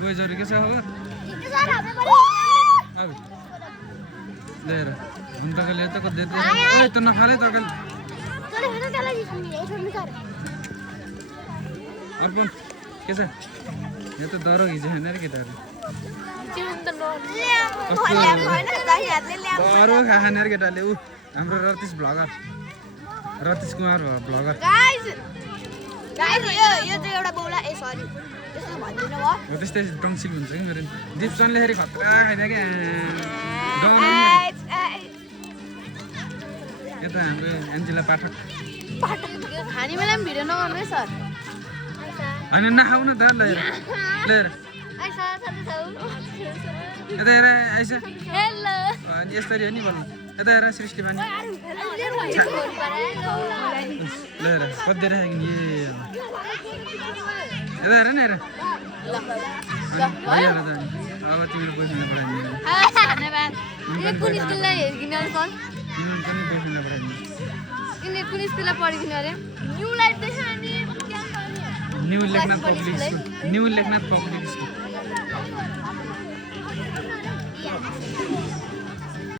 बोइजहरु के छ खबर अब लिएर हुँदाखेरि त कति दे ए त नखाले त कल अर्पण के छ यो त डरो हिजो हैन रे केटाहरु डरो खाने रे केटाले उ हाम्रो Ratish bagger Ratish Kumar bagger guys यो चाहिँ एउटा बौला ए सरी त्यस्तो भन्दिनु भयो हो त्यस्तै टङ्सिल हुन्छ कि मेरो दिपसनले फेरि खतरा खाइदियो क्या यता हाम्रो एन्जिला पाठक खाने बेला पनि भिडियो नगर्नु है सर होइन नखाऊ न त लिएर लिएर यता हेर आइसा हेलो अनि यसरी हो नि बोल्नु यता हेर सृष्टि पानी लिएर कति राखेको नि यता हेर न हेर भइहाल्यो त अब तिमीले बोइफ्रेन्डलाई पठाइदिनु धन्यवाद यो कुन स्कुललाई हेरिकिन सर तिमीले पनि बोइफ्रेन्डलाई पठाइदिनु यिनले कुन स्कुललाई पढिकिन अरे न्यू लाइफ देख्छ अनि न्यू लेखनाथ पब्लिक स्कुल